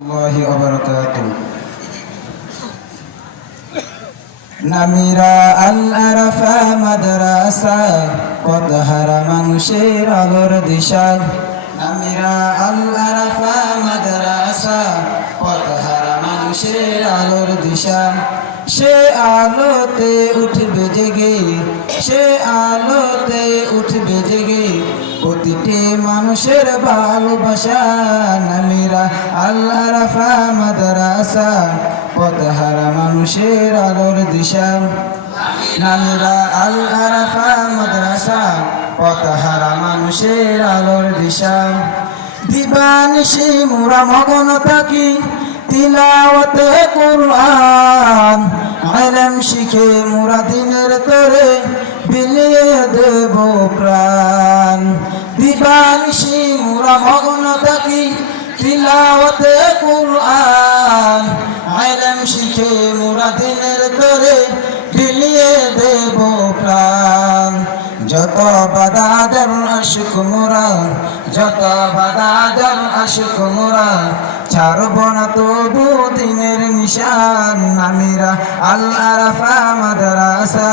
الله وبركاته নামিরা আল আরাফা মাদ্রাসা পথহারা মানুষের আলোর দিশা নামিরা আল আরাফা মাদ্রাসা পথহারা মানুষের আলোর দিশা সে আলোতে উঠবে জেগে সে আলোতে উঠবে জেগে প্রতিটি মানুষের ভালোবাসা নামিরা আল আরাফা মাদ্রাসা পথহারা মানুষের আলোর দিশা নামিরা আল আরাফা মাদ্রাসা পথহারা মানুষের আলোর দিশা দিবানিশি মোরা মগন থাকি তিলাওয়াতে কুরআন ইলম শিখে মোরা দিনের তরে বিলিয়ে দেব প্রাণ দিবানিশি মোরা মগন থাকি তিলাওয়াতে কুরআন ইলম শিখে মোরা দিনের তরে বিলিয়ে দেব প্রাণ যত বাদাদার আশিক মোরা যত বাদাদার আশিক মোরা ছাড়ব না তবু দিনের নিশান নামিরা আল আরাফা মাদ্রাসা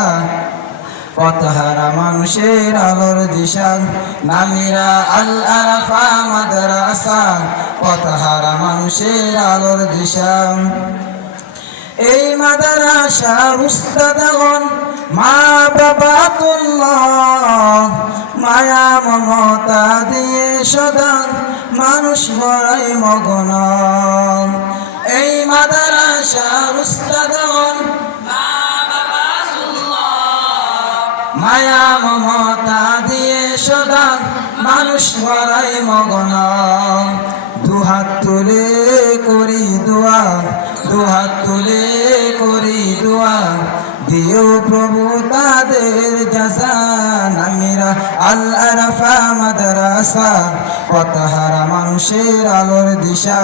পথহারা মানুষের আলোর দিশা নামিরা আল আরাফা মাদ্রাসা পথহারা মানুষের আলোর দিশা এই মাদ্রাসার উস্তাদগণ মা বাবাতুল্লাহ মায়া মমতা দিয়ে সদা মানুষ বড়াই মগন এই মাদ্রাসার উস্তাদগণ মা বাবাতুল্লাহ মায়া মমতা দিয়ে সদা মানুষ বড়াই মগন দুহাত তুলে করি দোয়া দুহাত তুলে করি দোয়া দিও প্রভু তাদের জাযা নামিরা আল আরাফা মাদ্রাসা পথহারা মানুষের আলোর দিশা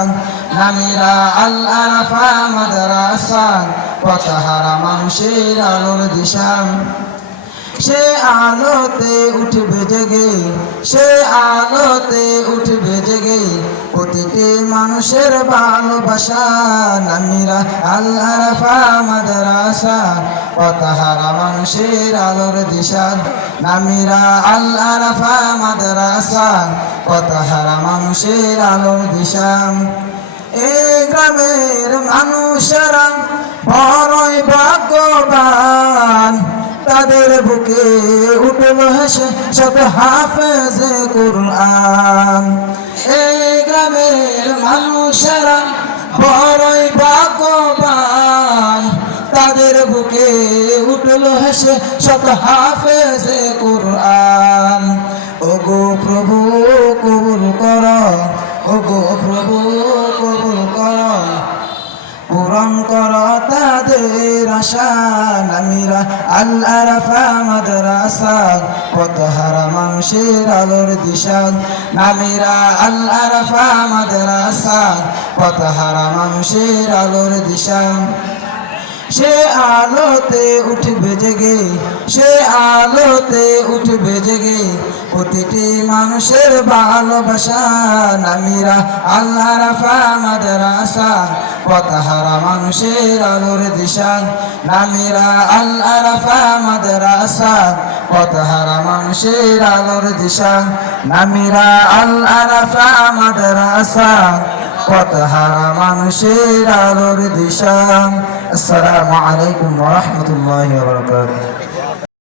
নামিরা আল আরাফা মাদ্রাসা পথহারা মানুষের আলোর দিশা সে আলোতে উঠবে জেগে সে আলোতে উঠবে জেগে প্রতিটি মানুষের ভালোবাসা নামিরা আল আরাফা মাদ্রাসা পথহারা মানুষের আলোর দিশা নামিরা আল আরাফা মাদ্রাসা পথহারা মানুষের আলোর দিশা এই গ্রামের মানুষেরা বড়ই ভাগ্যবান তাদের বুকে উঠল হেসে শত হাফেজে কুরআন এই গ্রামের মানুষেরা বড়ই ভাগ্যবান তাদের বুকে উঠল হেসে শত হাফেজে কুরআন ওগো প্রভু কবুল কর ওগো প্রভু কবুল কর পূরণ কর তাদের আশা নামিরা আল আরাফা মাদ্রাসা পথহারা মানুষের আলোর দিশা নামিরা আল আরাফা মাদ্রাসা পথহারা মানুষের আলোর দিশা সে আলোতে উঠবে জেগে সে আলোতে উঠবে জেগে প্রতিটি মানুষের ভালোবাসা নামিরা আল আরাফা মাদ্রাসা পথহারা মানুষের আলোর দিশা নামিরা আল আরাফা মাদ্রাসা পথহারা মানুষের আলোর দিশা নামিরা আল আরাফা মাদ্রাসা পথহারা মানুষের আলোর দিশা। আসসালামু আলাইকুম ওয়া রাহমাতুল্লাহি ওয়া বারাকাতুহু।